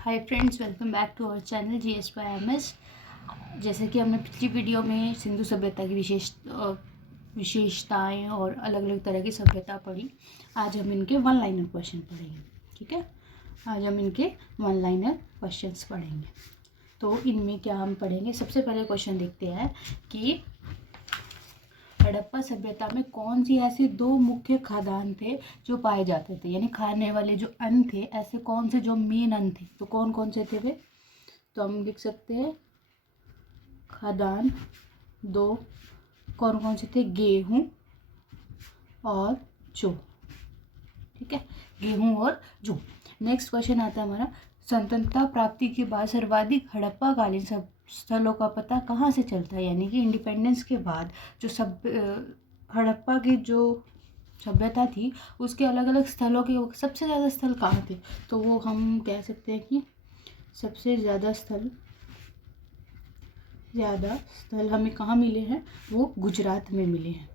Hi friends, welcome back to our channel GS by MS। जैसे कि हमने पिछली वीडियो में सिंधु सभ्यता की विशेषताएं और अलग अलग तरह की सभ्यता पढ़ी। आज हम इनके वन लाइनर क्वेश्चन पढ़ेंगे। ठीक है, आज हम इनके वन लाइनर क्वेश्चंस पढ़ेंगे। तो इनमें क्या हम पढ़ेंगे, सबसे पहले क्वेश्चन देखते हैं कि हड़प्पा सभ्यता में कौन सी ऐसे दो मुख्य खाद्यान्न थे जो पाए जाते थे, यानी खाने वाले जो अन्न थे, ऐसे कौन से जो मेन अन्न थे, तो कौन कौन से थे वे। तो हम लिख सकते हैं खाद्यान्न दो कौन कौन से थे, गेहूं और जौ। ठीक है, गेहूं और जौ। नेक्स्ट क्वेश्चन आता है हमारा, स्वतंत्रता प्राप्ति के बाद सर्वाधिक हड़प्पा कालीन स्थलों का पता कहाँ से चलता है, यानी कि इंडिपेंडेंस के बाद जो हड़प्पा की जो सभ्यता थी उसके अलग अलग स्थलों के सबसे ज़्यादा स्थल कहाँ थे। तो वो हम कह सकते हैं कि सबसे ज़्यादा स्थल हमें कहाँ मिले हैं, वो गुजरात में मिले हैं,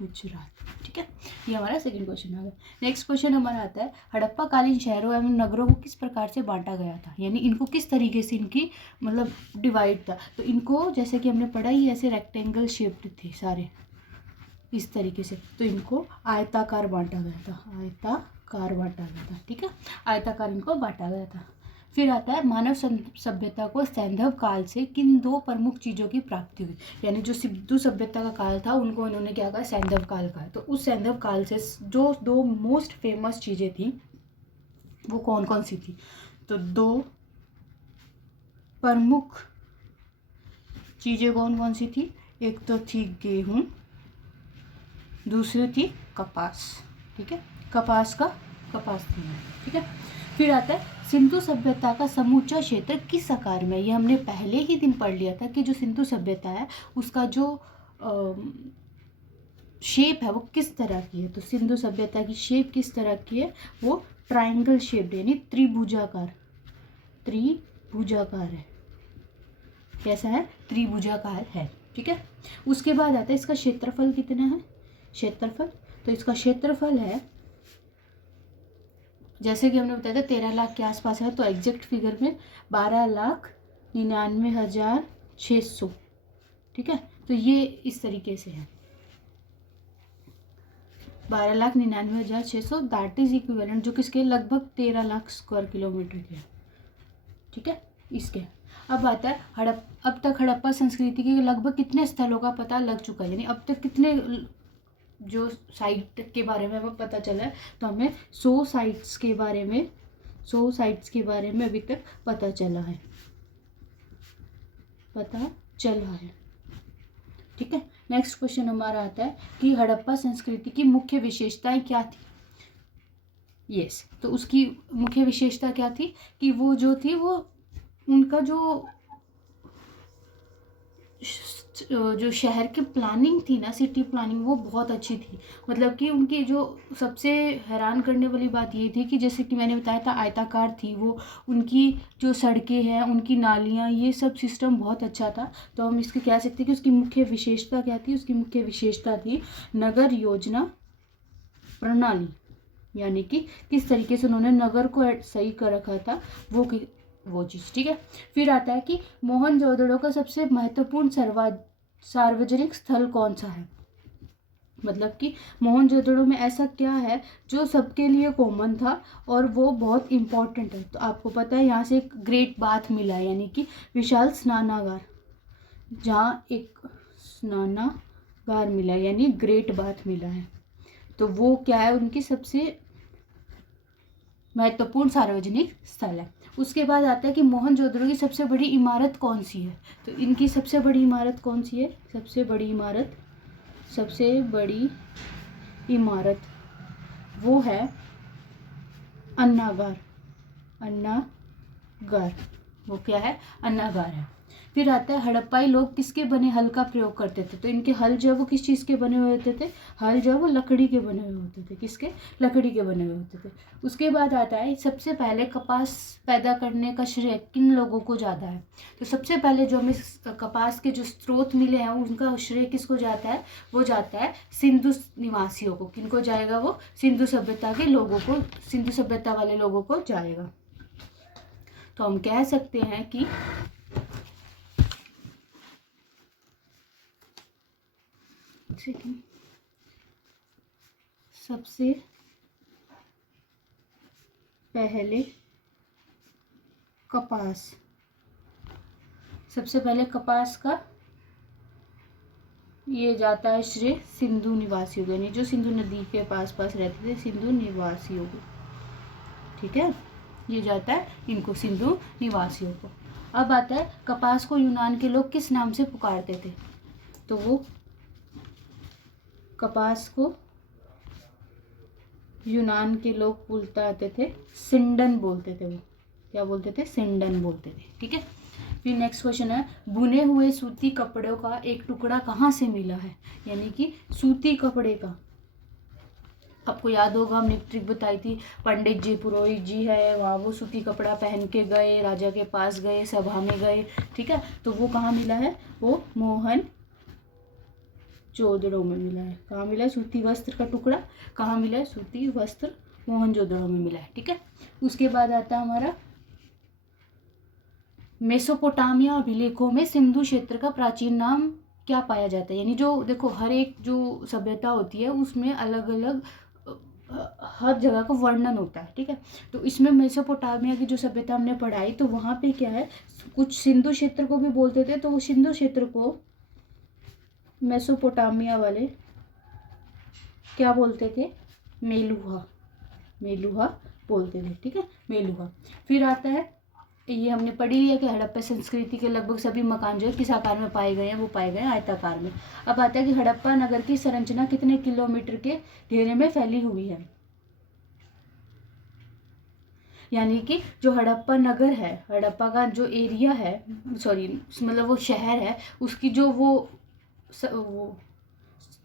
गुजरात। ठीक है, ये हमारा सेकंड क्वेश्चन आ गया। नेक्स्ट क्वेश्चन हमारा आता है, हड़प्पा कालीन शहरों एवं नगरों को किस प्रकार से बांटा गया था, यानी इनको किस तरीके से इनकी मतलब डिवाइड था। तो इनको जैसे कि हमने पढ़ा ही, ऐसे रेक्टेंगल शेप्ड थे सारे इस तरीके से, तो इनको आयताकार बांटा गया था, आयताकार बांटा गया था। ठीक है, आयताकार इनको बांटा गया था। फिर आता है, मानव सभ्यता को सैंधव काल से किन दो प्रमुख चीज़ों की प्राप्ति हुई, यानी जो सिंधु सभ्यता का काल था उनको इन्होंने क्या कहा, सैंधव काल कहा। तो उस सैंधव काल से जो दो मोस्ट फेमस चीज़ें थी वो कौन कौन सी थी। तो दो प्रमुख चीज़ें कौन कौन सी थी, एक तो थी गेहूं, दूसरी थी कपास। ठीक है, कपास थी। ठीक है, फिर आता है, सिंधु सभ्यता का समूचा क्षेत्र किस आकार में, ये हमने पहले ही दिन पढ़ लिया था कि जो सिंधु सभ्यता है उसका जो शेप है वो किस तरह की है। तो सिंधु सभ्यता की शेप किस तरह की है, वो ट्राइंगल शेप यानी त्रिभुजाकार है। कैसा है, त्रिभुजाकार है। ठीक है, उसके बाद आता है, इसका क्षेत्रफल कितना है, क्षेत्रफल। तो इसका क्षेत्रफल है, जैसे कि हमने बताया था 13 लाख के आसपास है, तो एग्जैक्ट फिगर में 12,99,600। ठीक है, तो ये इस तरीके से है 12,99,600, दैट इज इक्विवेलेंट, जो किसके लगभग 13 लाख स्क्वायर किलोमीटर के। ठीक है, इसके अब आता है अब तक हड़प्पा संस्कृति के लगभग कितने स्थलों का पता लग चुका है, यानी अब तक कितने जो साइट के बारे में हमें पता चला है। तो हमें 100 साइट्स के बारे में अभी तक पता चला है। ठीक है, नेक्स्ट क्वेश्चन हमारा आता है कि हड़प्पा संस्कृति की मुख्य विशेषताएं क्या थी। यस, तो उसकी मुख्य विशेषता क्या थी कि वो जो थी वो उनका जो शहर की प्लानिंग थी ना, सिटी प्लानिंग, वो बहुत अच्छी थी। मतलब कि उनकी जो सबसे हैरान करने वाली बात ये थी कि जैसे कि मैंने बताया था आयताकार थी वो, उनकी जो सड़कें हैं, उनकी नालियाँ, ये सब सिस्टम बहुत अच्छा था। तो हम इसके कह सकते हैं कि उसकी मुख्य विशेषता क्या थी, उसकी मुख्य विशेषता थी नगर योजना प्रणाली, यानी कि किस तरीके से उन्होंने नगर को सही कर रखा था, वो चीज़। ठीक है, फिर आता है कि मोहनजोदड़ो का सबसे महत्वपूर्ण सार्वजनिक स्थल कौन सा है, मतलब कि मोहनजोदड़ो में ऐसा क्या है जो सबके लिए कॉमन था और वो बहुत इम्पोर्टेंट है। तो आपको पता है यहाँ से एक ग्रेट बाथ मिला है, यानी कि विशाल स्नानागार, जहाँ एक स्नानागार मिला है यानी ग्रेट बाथ मिला है। तो वो क्या है, उनकी सबसे महत्वपूर्ण सार्वजनिक स्थल है। उसके बाद आता है कि मोहनजोदड़ो की सबसे बड़ी इमारत कौन सी है। तो इनकी सबसे बड़ी इमारत कौन सी है, सबसे बड़ी इमारत वो है अन्नागार। वो क्या है, अन्नागार है। फिर आता है, हड़प्पाई लोग किसके बने हल का प्रयोग करते थे। तो इनके हल जो है वो किस चीज़ के बने हुए होते थे, हल जो है वो लकड़ी के बने हुए होते थे। किसके, लकड़ी के बने हुए होते थे। उसके बाद आता है, सबसे पहले कपास पैदा करने का श्रेय किन लोगों को ज़्यादा है। तो सबसे पहले जो हमें कपास के जो स्रोत मिले हैं उनका श्रेय किसको जाता है, वो जाता है सिंधु निवासियों को। किनको जाएगा, वो सिंधु सभ्यता के लोगों को, सिंधु सभ्यता वाले लोगों को जाएगा। तो हम कह सकते हैं कि सबसे पहले कपास का ये जाता है श्रेय सिंधु निवासियों को, यानी जो सिंधु नदी के पास रहते थे, सिंधु निवासियों को। ठीक है, ये जाता है इनको, सिंधु निवासियों को। अब आता है कपास को यूनान के लोग किस नाम से पुकारते थे? तो वो कपास को यूनान के लोग बोलते थे सिंडन बोलते थे। वो क्या बोलते थे? सिंडन बोलते थे। ठीक है, फिर नेक्स्ट क्वेश्चन है, बुने हुए सूती कपड़ों का एक टुकड़ा कहाँ से मिला है? यानी कि सूती कपड़े का, आपको याद होगा हमने एक ट्रिक बताई थी, पंडित जी, पुरोहित जी है वहाँ, वो सूती कपड़ा पहन के गए, राजा के पास गए, सभा में गए। ठीक है, तो वो कहाँ मिला है? वो मोहन जोदड़ो में मिला है। कहाँ मिला है? सूती वस्त्र का टुकड़ा कहाँ मिला है? सूती वस्त्र मोहन जोदड़ो में मिला है। ठीक है, उसके बाद आता है हमारा मेसोपोटामिया अभिलेखों में सिंधु क्षेत्र का प्राचीन नाम क्या पाया जाता है? यानी जो देखो, हर एक जो सभ्यता होती है उसमें अलग अलग हर जगह का वर्णन होता है। ठीक है, तो इसमें मेसोपोटामिया की जो सभ्यता हमने पढ़ाई, तो वहाँ पे क्या है, कुछ सिंधु क्षेत्र को भी बोलते थे, तो वो सिंधु क्षेत्र को मेसोपोटामिया वाले क्या बोलते थे? मेलुहा बोलते थे। ठीक है, मेलुहा। फिर आता है, ये हमने पढ़ी लिया कि हड़प्पा संस्कृति के लगभग सभी मकान जो है किस आकार में पाए गए हैं? वो पाए गए हैं आयताकार में। अब आता है कि हड़प्पा नगर की संरचना कितने किलोमीटर के घेरे में फैली हुई है? यानी कि जो हड़प्पा नगर है, हड़प्पा का जो एरिया है, सॉरी मतलब वो शहर है, उसकी जो वो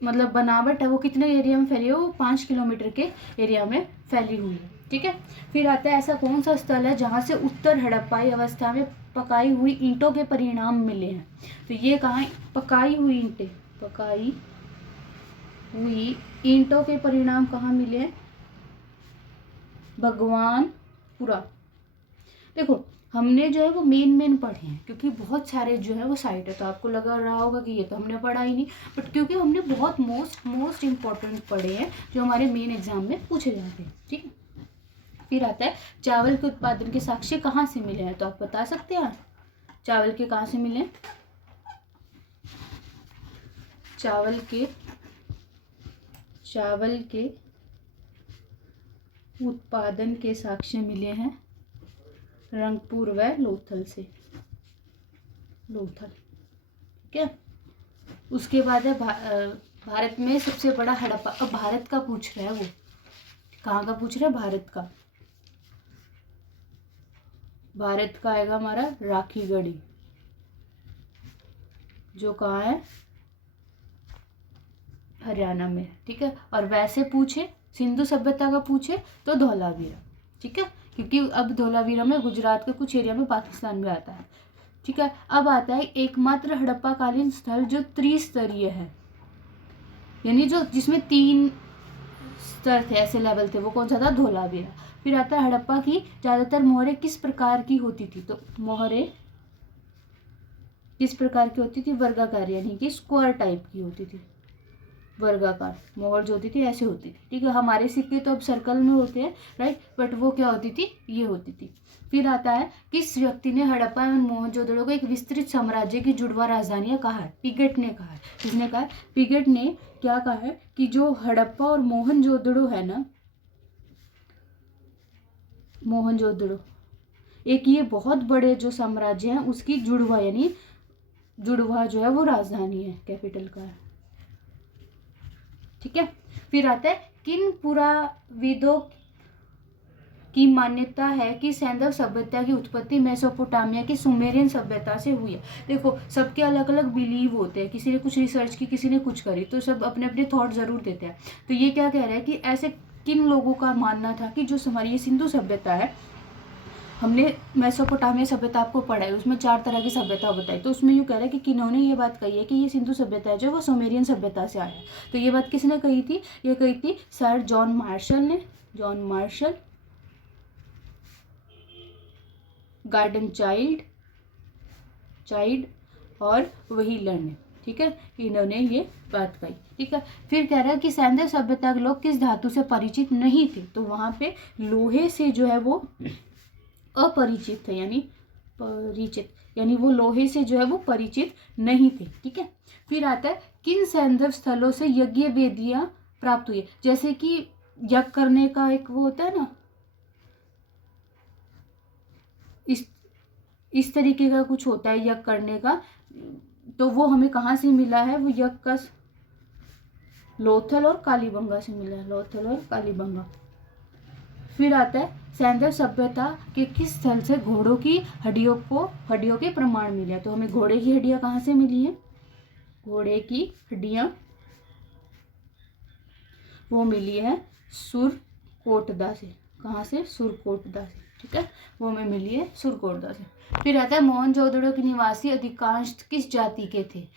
मतलब बनावट है, वो कितने एरिया में फैली है? वो 5 किलोमीटर के एरिया में फैली हुई है। ठीक है, फिर आता है ऐसा कौन सा स्थल है जहाँ से उत्तर हड़प्पाई अवस्था में पकाई हुई ईंटों के परिणाम मिले हैं? तो ये कहाँ? पकाई हुई ईंटों के परिणाम कहाँ मिले हैं? भगवानपुरा। देखो, हमने जो है वो मेन पढ़े हैं, क्योंकि बहुत सारे जो है वो साइट है, तो आपको लगा रहा होगा कि ये तो हमने पढ़ा ही नहीं, बट क्योंकि हमने बहुत मोस्ट इम्पॉर्टेंट पढ़े हैं जो हमारे मेन एग्जाम में पूछे जाते हैं। ठीक है, फिर आता है चावल के उत्पादन के साक्ष्य कहाँ से मिले हैं? तो आप बता सकते हैं चावल के कहाँ से मिले? चावल के उत्पादन के साक्ष्य मिले हैं रंगपुर व लोथल से। ठीक है, उसके बाद है भारत में सबसे बड़ा हड़प्पा। अब भारत का पूछ रहा है, वो कहाँ का पूछ रहा है? भारत का आएगा हमारा राखीगढ़ी, जो कहाँ है? हरियाणा में। ठीक है, और वैसे पूछे सिंधु सभ्यता का पूछे तो धौलावीरा। ठीक है, क्योंकि अब धौलावीरा में गुजरात के कुछ एरिया में पाकिस्तान में आता है। ठीक है, अब आता है एकमात्र हड़प्पा कालीन स्थल जो त्रिस्तरीय है, यानी जो जिसमें 3 स्तर थे, ऐसे लेवल थे, वो कौन सा था? धौलावीरा। फिर आता है हड़प्पा की ज्यादातर मोहरें किस प्रकार की होती थी? तो मोहरें किस प्रकार की होती थी? वर्गाकार, यानी कि स्क्वायर टाइप की होती थी। वर्गाकार मोहर जो होती थी ऐसे होती थी। ठीक है, हमारे सिक्के तो अब सर्कल में होते हैं, राइट, बट वो क्या होती थी? ये होती थी। फिर आता है किस व्यक्ति ने हड़प्पा एवं मोहनजोदड़ो को एक विस्तृत साम्राज्य की जुड़वा राजधानियां कहा है? पिगेट ने कहा है। किसने कहा है? पिगेट ने क्या कहा है कि जो हड़प्पा और मोहनजोदड़ो है ना, मोहनजोदड़ो एक ये बहुत बड़े जो साम्राज्य हैं उसकी जुड़वा, यानी जुड़वा जो है वो राजधानी है, कैपिटल का है। ठीक है, फिर आता है किन पुराविदों की मान्यता है कि सैंधव सभ्यता की उत्पत्ति मेसोपोटामिया की सुमेरियन सभ्यता से हुई है? देखो, सबके अलग अलग बिलीव होते हैं, किसी ने कुछ रिसर्च की, किसी ने कुछ करी, तो सब अपने अपने थॉट जरूर देते हैं। तो ये क्या कह रहा है कि ऐसे किन लोगों का मानना था कि जो हमारी ये सिंधु सभ्यता है, हमने मेसोपोटामिया सभ्यता आपको पढ़ाई, उसमें 4 तरह की सभ्यता बताई, तो उसमें यूँ कह रहा है कि किन्होंने ये बात कही है कि ये सिंधु सभ्यता है जो वो सुमेरियन सभ्यता से आया है। तो ये बात किसने कही थी? ये कही थी सर जॉन मार्शल ने। गार्डन चाइल्ड और वही लर्न। ठीक है, इन्होंने ये बात कही। ठीक है, फिर कह रहा है कि सैंधव सभ्यता के लोग किस धातु से परिचित नहीं थे, तो वहाँ पे लोहे से जो है वो अपरिचित थे, यानी वो लोहे से जो है वो परिचित नहीं थे। ठीक है, फिर आता है किन सैंधव स्थलों से यज्ञ वेदियां प्राप्त हुई, जैसे कि यज्ञ करने का एक वो होता है ना, इस तरीके का कुछ होता है यज्ञ करने का, तो वो हमें कहाँ से मिला है, वो यज्ञ का लोथल और कालीबंगा से मिला है, लोथल और कालीबंगा। फिर आता है सैंधव सभ्यता के किस स्थल से घोड़ों की हड्डियों के प्रमाण मिले हैं, तो हमें घोड़े की हड्डियां कहाँ से मिली हैं, घोड़े की हड्डियां वो मिली है सुरकोटदा से। कहाँ से, सुरकोटदा से। ठीक है, वो हमें मिली है सुरकोटदा से। फिर आता है मोहनजोदड़ो के निवासी अधिकांश किस जाति के थे,